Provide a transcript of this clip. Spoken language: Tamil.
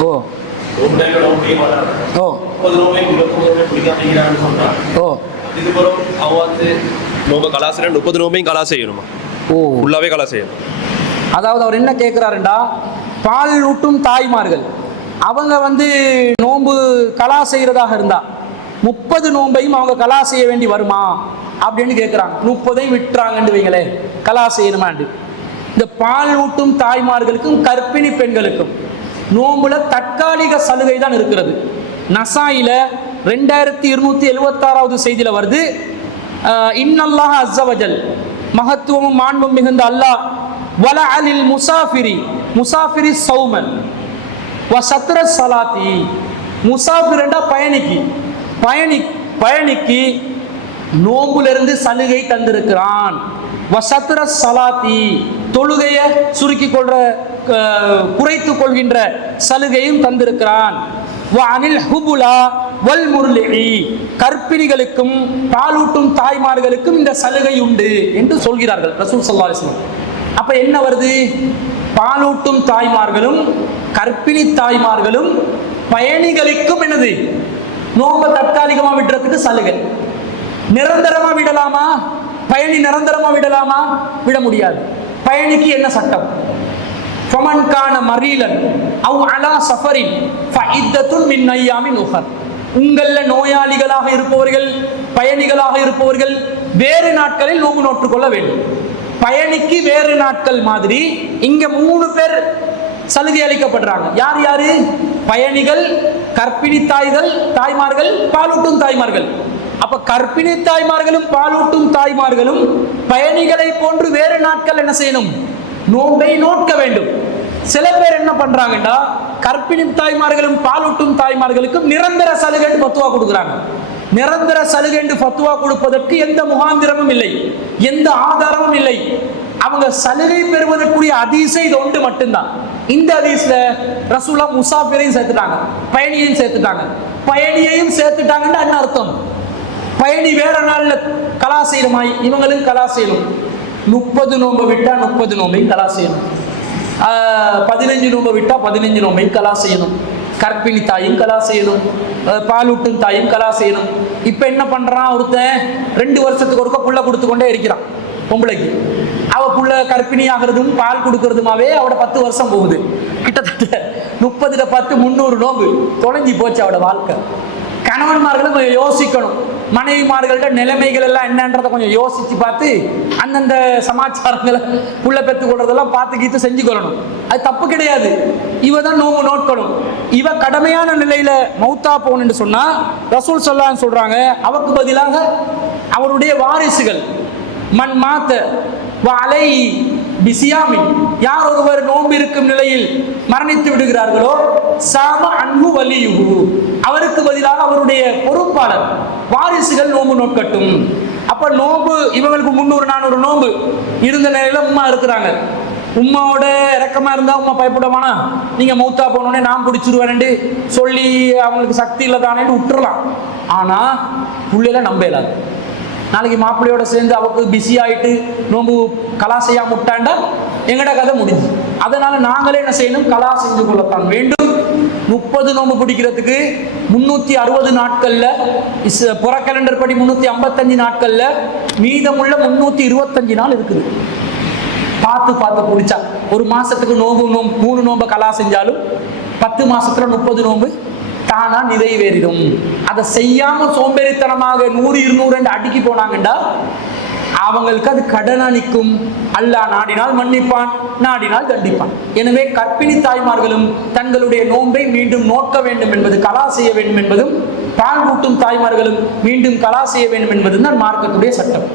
ஓ ஓ ஓ இதுக்கப்புறம் அவன் வந்து கலா செய்யணும் முப்பது நோம்பையும் கலா செய்யணுமா ஓ ஃபுல்லாவே கலா செய்யணும் அதாவது அவர் என்ன கேட்குறாருண்டா பால் ஊட்டும் தாய்மார்கள் அவங்க வந்து நோன்பு கலா செய்கிறதாக இருந்தா முப்பது நோன்பையும் அவங்க கலா செய்ய வேண்டி வருமா அப்படின்னு கேட்குறாங்க முப்பதையும் விட்டுறாங்கன்னு வைங்களே கலா செய்யணுமாண்டு இந்த பால் ஊட்டும் தாய்மார்களுக்கும் கர்ப்பிணி பெண்களுக்கும் நோம்புல தற்காலிக சலுகை தான் இருக்கிறது. நசாயில ரெண்டாயிரத்தி இருநூத்தி எழுபத்தாறாவது செய்தியில வருது இன்னல்லாஹ் அஸ்ஸவஜல் மகத்துவமும் மாண்பும் மிகுந்த அல்லாஹ் வல அலில் முசாஃபிரி முசாஃபிரி சௌமன் வசத்ர சலாத்தி முசாஃபிரண்டா பயணிக்கு பயணி பயணிக்கு நோம்புலிருந்து சலுகை தந்திருக்கிறான். வசத்ர சலாத்தி தொழுகையை சுருக்கி கொள்ற குறைத்து கொள்கின்ற சலுகையும் தந்திருக்கிறான். அனில் ஹுபுலா வல் முர்லிஇ. கற்பிணிகளுக்கும் பாலூட்டும் தாய்மார்களுக்கும் இந்த சலுகை உண்டு என்று சொல்கிறார்கள் ரசூல் ஸல்லல்லாஹு அலைஹி அப்ப என்ன வருது? பாலூட்டும் தாய்மார்களும் கற்பிணி தாய்மார்களும் பயணிகளுக்கும் என்னது? நோம்ப தற்காலிகமா விடுறதுக்கு சலுகை. நிரந்தரமா விடலாமா? பயணி நிரந்தரமா விடலாமா? விட முடியாது. பயணிக்கு என்ன சட்டம்? ஃபமன் கான மரீலன் அவ் அலா சஃபரின் ஃபஇத்தத்துன் மின் ஐயாமின் உஹர். உங்கள நோயாளிகளாக இருப்பவர்கள் பயணிகளாக இருப்பவர்கள் வேறு நாட்களில் நோம்பு நோற்றுக்கொள்ள வேண்டும். பயணிக்கு வேறு நாட்கள் மாதிரி இங்க மூணு பேர் சலுகை அளிக்கப்படுறாங்க. யார் யாரு? பயணிகள் கர்ப்பிணி தாய்கள் தாய்மார்கள் பாலூட்டும் தாய்மார்கள். அப்ப கர்ப்பிணி தாய்மார்களும் பாலூட்டும் தாய்மார்களும் பயணிகளை போன்று வேறு நாட்கள் என்ன செய்யணும்? நோன்பை நோட்க வேண்டும். சில பேர் என்ன பண்றாங்கன்னா கற்பிணி தாய்மார்களும் பாலூட்டும் தாய்மார்களுக்கும் நிரந்தர சலுகை பத்துவா கொடுக்குறாங்க. நிரந்தர சலுகை என்று கொடுப்பதற்கு எந்த முகாந்திரமும் இல்லை. எந்த ஆதாரமும் இல்லை. அவங்க சலுகை பெறுவதற்குரிய அதிசை இது ஒன்று மட்டும்தான். இந்த அதிசல ரசூலா முசாஃபிரையும் சேர்த்துட்டாங்க பயணியையும் சேர்த்துட்டாங்க. பயணியையும் சேர்த்துட்டாங்கன்னு என்ன அர்த்தம்? பயணி வேற நாள்ல கலா செய்யணுமாய் இவங்களும் கலா செய்யணும் முப்பது நோன்பை விட்டா முப்பது நோம்பையும் கலா செய்யணும் பதினஞ்சு நோன்பை விட்டா பதினஞ்சு நோம்பையும் கலா செய்யணும் கர்ப்பிணி தாயும் கலா செய்யணும் பாலூட்டும் தாயும் கலா செய்யணும் இப்போ என்ன பண்ணுறான் ஒருத்தன்? ரெண்டு வருஷத்துக்கு ஒருக்க புள்ள கொடுத்து கொண்டே இருக்கிறான். பொம்பளைக்கு. அவ புள்ள கர்ப்பிணி ஆகிறதும் பால் கொடுக்கறதுமாவே அவட பத்து வருஷம் போகுது. கிட்டத்தட்ட முப்பதுல பத்து முந்நூறு நோம்பு தொலைஞ்சி போச்சு அவட வாழ்க்கை. கணவன்மார்களும் கொஞ்சம் யோசிக்கணும். மனைவிமார்கள்ட்ட நிலைமைகள் எல்லாம் என்னன்றதை கொஞ்சம் யோசிச்சு பார்த்து அந்தந்த சமாச்சாரங்களை புள்ள பெற்றுக்கொள்றதெல்லாம் கொள்றதெல்லாம் பார்த்து கீத்து செஞ்சு கொள்ளணும். அது தப்பு கிடையாது. இவ தான் நோம்பு நோட்கணும். இவ கடமையான நிலையில மௌத்தா போகணும்னு சொன்னா ரசூல் சொல்லான்னு சொல்றாங்க அவருக்கு பதிலாக அவருடைய வாரிசுகள் மண் மாத்த அலை பிசியாமி யார் ஒருவர் நோன்பு இருக்கும் நிலையில் மரணித்து விடுகிறார்களோ சாம அன்பு வலியுகு. அவருக்கு பதிலாக அவருடைய பொறுப்பாளர் வாரிசுகள் நோன்பு நோக்கட்டும். அப்ப நோன்பு இவங்களுக்கு முந்நூறு நானூறு நோம்பு இருந்த நிலையில உம்மா இருக்கிறாங்க. உம்மாவோட இறக்கமா இருந்தா உம்மா பயப்படவானா? நீங்க மௌத்தா போனோடனே நான் பிடிச்சிருவேன்ட்டு சொல்லி அவங்களுக்கு சக்தி இல்லை தானேன்னு விட்டுறலாம். ஆனா புள்ளையில நம்ப இயலாது. நாளைக்கு மாப்பிள்ளையோட சேர்ந்து அவக்கு பிஸி ஆயிட்டு நோம்பு கலா செய்யாம விட்டாண்டா எங்கட கதை முடிஞ்சு அதனால நாங்களே என்ன செய்யணும்? கலா செஞ்சு கொள்ளத்தான் வேண்டும். முப்பது நோம்பு பிடிக்கிறதுக்கு முன்னூத்தி அறுபது நாட்கள்ல இஸ்- புற கேலண்டர் படி முன்னூத்தி ஐம்பத்தஞ்சு நாட்கள்ல மீதமுள்ள முன்னூத்தி இருபத்தஞ்சு நாள் இருக்குது. பார்த்து பார்த்து பிடிச்சா ஒரு மாசத்துக்கு நோம்பு நோம்பு மூணு நோம்பை கலா செஞ்சாலும் பத்து மாசத்துல முப்பது நோம்பு தானா நிறைவேறிடும். அதை செய்யாம சோம்பேறித்தனமாக நூறு இருநூறு ரெண்டு அடிக்கி போனாங்கண்டா அவங்களுக்கு அது கடனா நிற்கும். அல்லாஹ் நாடினால் மன்னிப்பான் நாடினால் தண்டிப்பான். எனவே கற்பிணி தாய்மார்களும் தங்களுடைய நோன்பை மீண்டும் நோக்க வேண்டும் என்பது கலா செய்ய வேண்டும் என்பதும் பால் ஊட்டும் தாய்மார்களும் மீண்டும் கலா செய்ய வேண்டும் என்பதும் தான் மார்க்கத்துடைய சட்டம்.